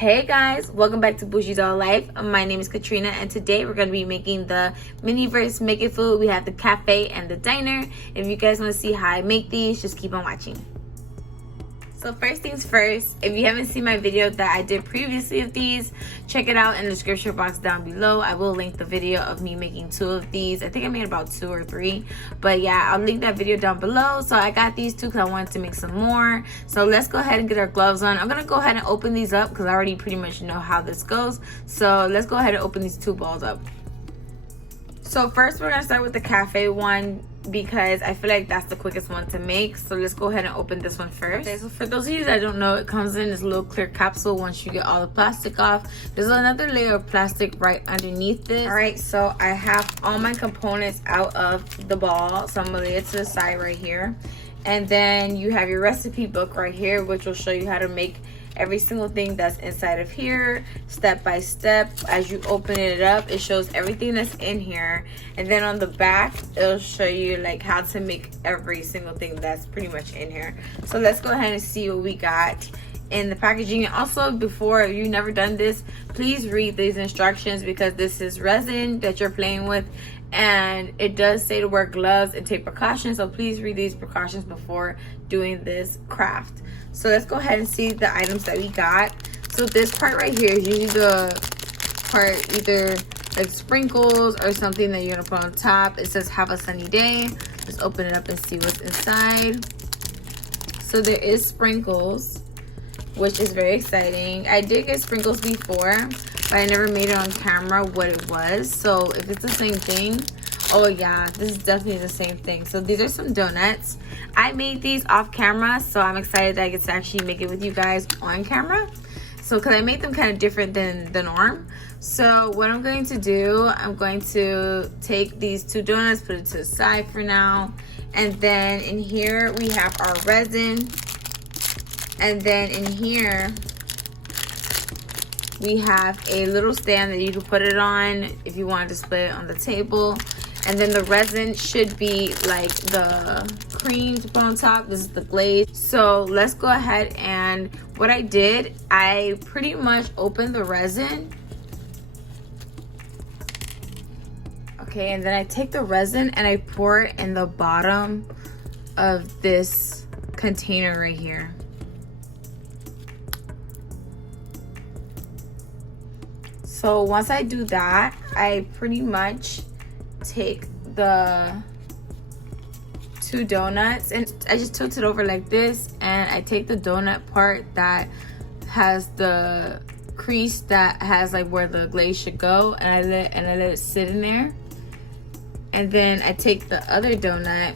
Hey guys, welcome back to Bougie Doll Life. My name is Katrina and today we're going to be making the Miniverse Make It food. We have the cafe and the diner. If you guys want to see how I make these, just keep on watching. So first things first, if you haven't seen my video that I did previously of these, check it out in the description box down below. I will link the video of me making 2 of these. I think I made about 2 or 3, but yeah, I'll link that video down below. So I got these 2 because I wanted to make some more. So let's go ahead and get our gloves on. I'm gonna go ahead and open these up because I already pretty much know how this goes. So let's go ahead and open these 2 balls up. So first we're gonna start with the cafe one because I feel like that's the quickest one to make. So let's go ahead and open this one first. Okay, so for those of you that don't know, it comes in this little clear capsule once you get all the plastic off. There's another layer of plastic right underneath this. All right, so I have all my components out of the ball, so I'm gonna lay it to the side right here. And then you have your recipe book right here, which will show you how to make every single thing that's inside of here, step by step. As you open it up, it shows everything that's in here, and then on the back it'll show you like how to make every single thing that's pretty much in here. So let's go ahead and see what we got in the packaging. And also, before, if you've never done this, please read these instructions because this is resin that you're playing with, and it does say to wear gloves and take precautions, so please read these precautions before doing this craft. So let's go ahead and see the items that we got. So this part right here is usually the part either like sprinkles or something that you're gonna put on top. It says have a sunny day. Let's open it up and see what's inside. So there is sprinkles, which is very exciting. I did get sprinkles before, but I never made it on camera what it was. So if it's the same thing, oh yeah, this is definitely the same thing. So these are some donuts. I made these off camera, so I'm excited that I get to actually make it with you guys on camera. So because I made them kind of different than the norm. So what I'm going to do, I'm going to take these 2 donuts, put it to the side for now. And then in here we have our resin. And then in here we have a little stand that you can put it on if you want to display it on the table. And then the resin should be like the cream to put on top. This is the glaze. So let's go ahead, and what I did, I pretty much opened the resin. Okay, and then I take the resin and I pour it in the bottom of this container right here. So once I do that, I pretty much take the 2 donuts and I just tilt it over like this, and I take the donut part that has the crease that has like where the glaze should go, and I let it sit in there. And then I take the other donut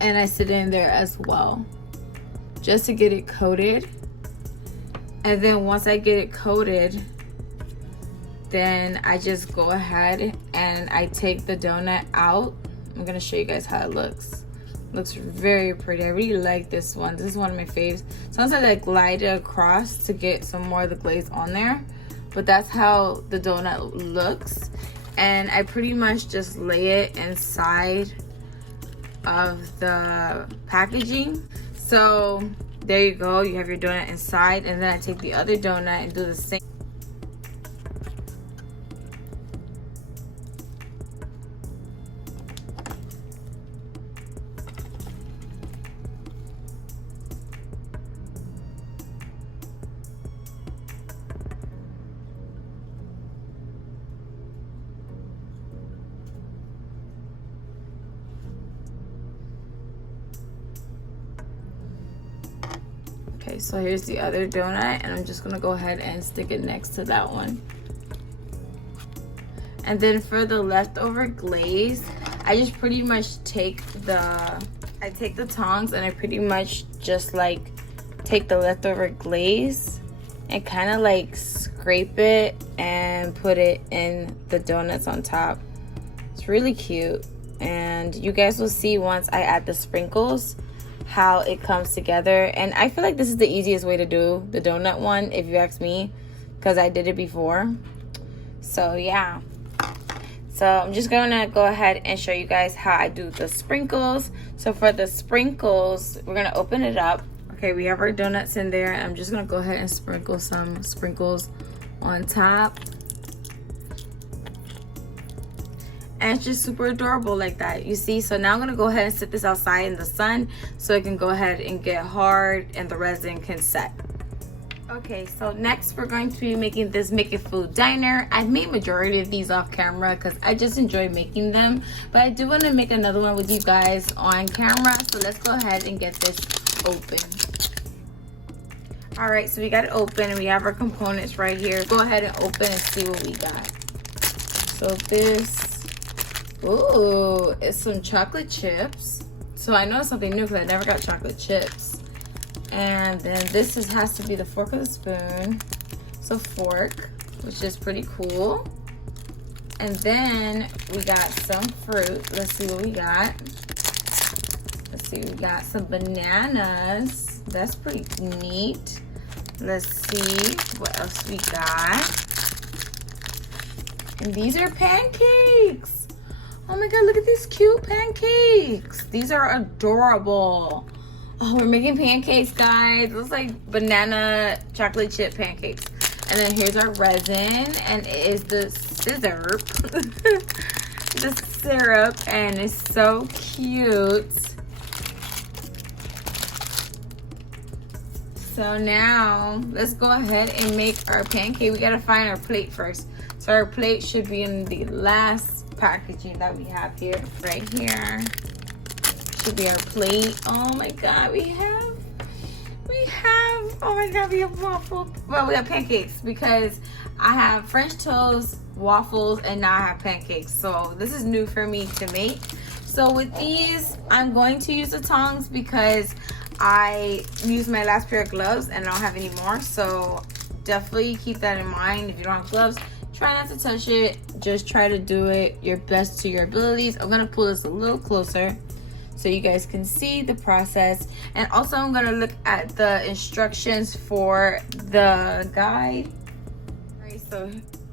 and I sit in there as well, just to get it coated. And then once I get it coated, then I just go ahead and I take the donut out. I'm gonna show you guys how it looks. It looks very pretty. I really like this one. This is one of my faves. Sometimes I like glide it across to get some more of the glaze on there, but that's how the donut looks. And I pretty much just lay it inside of the packaging. So there you go, you have your donut inside, and then I take the other donut and do the same. Okay, so here's the other donut, and I'm just gonna go ahead and stick it next to that one. And then for the leftover glaze, I just pretty much take the tongs and I pretty much just like take the leftover glaze and kind of like scrape it and put it in the donuts on top. It's really cute, and you guys will see once I add the sprinkles how it comes together. And I feel like this is the easiest way to do the donut one, if you ask me, because I did it before. So yeah, so I'm just gonna go ahead and show you guys how I do the sprinkles. So for the sprinkles, we're gonna open it up. Okay, we have our donuts in there. I'm just gonna go ahead and sprinkle some sprinkles on top. And it's just super adorable like that, you see. So now I'm gonna go ahead and sit this outside in the sun so it can go ahead and get hard and the resin can set. Okay, so next we're going to be making this Make It Food diner. I've made majority of these off camera because I just enjoy making them, but I do want to make another one with you guys on camera. So let's go ahead and get this open. All right, so we got it open and we have our components right here. Go ahead and open and see what we got. So this, ooh, it's some chocolate chips. So I know it's something new because I never got chocolate chips. And then this has to be the fork or the spoon. It's a fork, which is pretty cool. And then we got some fruit. Let's see what we got. Let's see, we got some bananas. That's pretty neat. Let's see what else we got. And these are pancakes. Oh my God, look at these cute pancakes. These are adorable. Oh, we're making pancakes, guys. It looks like banana chocolate chip pancakes. And then here's our resin, and it is the syrup. The syrup, and it's so cute. So now, let's go ahead and make our pancake. We gotta find our plate first. So our plate should be in the last packaging that we have here. Right here. Should be our plate. Oh my God, we have, oh my God, we have waffles. Well, we have pancakes because I have French toast, waffles, and now I have pancakes. So this is new for me to make. So with these, I'm going to use the tongs because I used my last pair of gloves and I don't have any more. So definitely keep that in mind. If you don't have gloves, try not to touch it. Just try to do it your best to your abilities. I'm gonna pull this a little closer so you guys can see the process. And also I'm gonna look at the instructions for the guide. All right, so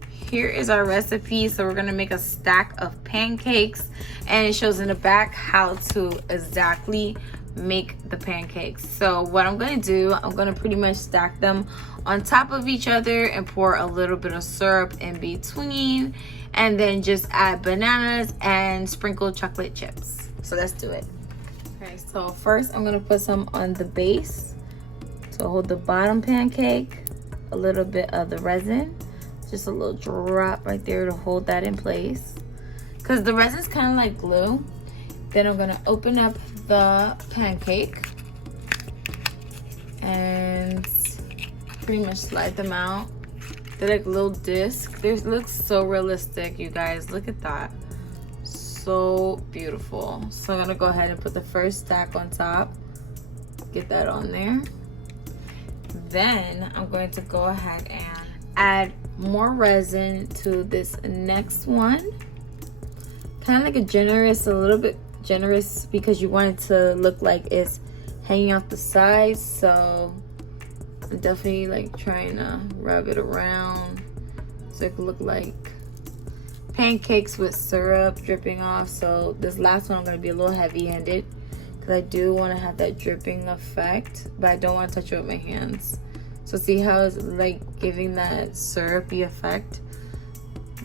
here is our recipe. So we're gonna make a stack of pancakes, and it shows in the back how to exactly make the pancakes. So what I'm gonna do, I'm gonna pretty much stack them on top of each other and pour a little bit of syrup in between, and then just add bananas and sprinkle chocolate chips. So let's do it. Okay, so first I'm gonna put some on the base to hold the bottom pancake, a little bit of the resin, just a little drop right there to hold that in place, because the resin's kind of like glue. Then I'm gonna open up the pancake and pretty much slide them out. They're like little discs. They look so realistic, you guys. Look at that. So beautiful. So I'm gonna go ahead and put the first stack on top. Get that on there. Then I'm going to go ahead and add more resin to this next one. Kind of like a little bit generous, because you want it to look like it's hanging off the sides. So I'm definitely like trying to rub it around so it can look like pancakes with syrup dripping off. So this last one I'm going to be a little heavy-handed because I do want to have that dripping effect, but I don't want to touch it with my hands. So see how it's like giving that syrupy effect,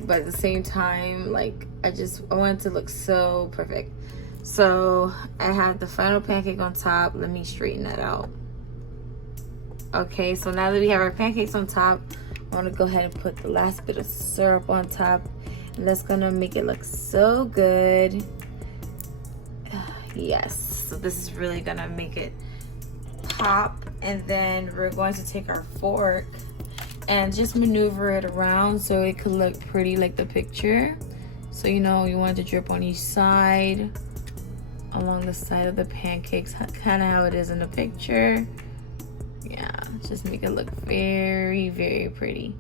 but at the same time, like I want it to look so perfect. So I have the final pancake on top. Let me straighten that out. Okay, so now that we have our pancakes on top, I want to go ahead and put the last bit of syrup on top, and that's gonna make it look so good. Yes, so this is really gonna make it pop. And then we're going to take our fork and just maneuver it around so it could look pretty like the picture. So you know, you want it to drip on each side, along the side of the pancakes, kind of how it is in the picture. Yeah, just make it look very, very pretty.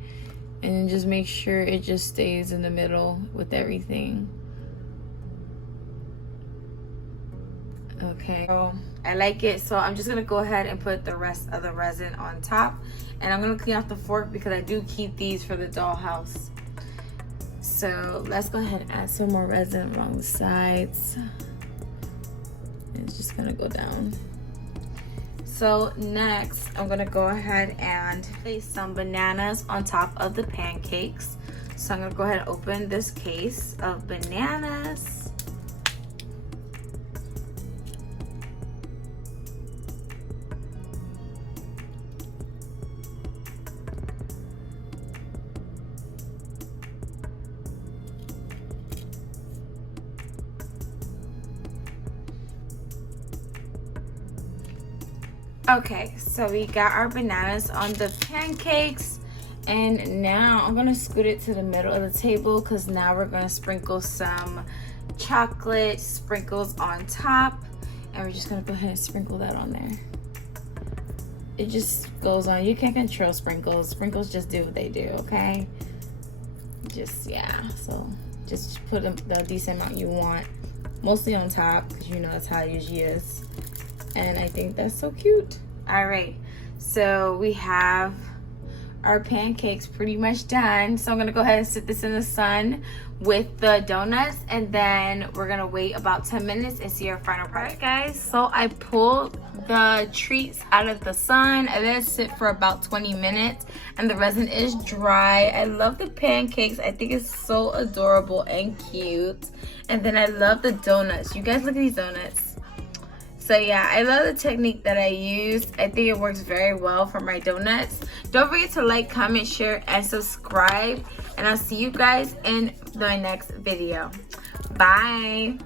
And just make sure it just stays in the middle with everything. Okay, so I like it. So I'm just gonna go ahead and put the rest of the resin on top, and I'm gonna clean off the fork because I do keep these for the dollhouse. So let's go ahead and add some more resin along the sides. It's just gonna go down. So next, I'm gonna go ahead and place some bananas on top of the pancakes. So I'm gonna go ahead and open this case of bananas. Okay, so we got our bananas on the pancakes, and now I'm gonna scoot it to the middle of the table because now we're gonna sprinkle some chocolate sprinkles on top, and we're just gonna go ahead and sprinkle that on there. It just goes on. You can't control sprinkles. Sprinkles just do what they do, okay? Just, yeah, so just put the decent amount you want, mostly on top because you know that's how it usually is. And I think that's so cute. All right, so we have our pancakes pretty much done. So I'm gonna go ahead and sit this in the sun with the donuts, and then we're gonna wait about 10 minutes and see our final product. Guys, so I pulled the treats out of the sun. I let it sit for about 20 minutes and the resin is dry. I love the pancakes. I think it's so adorable and cute. And then I love the donuts. You guys look at these donuts. So yeah, I love the technique that I used. I think it works very well for my donuts. Don't forget to like, comment, share, and subscribe. And I'll see you guys in my next video. Bye.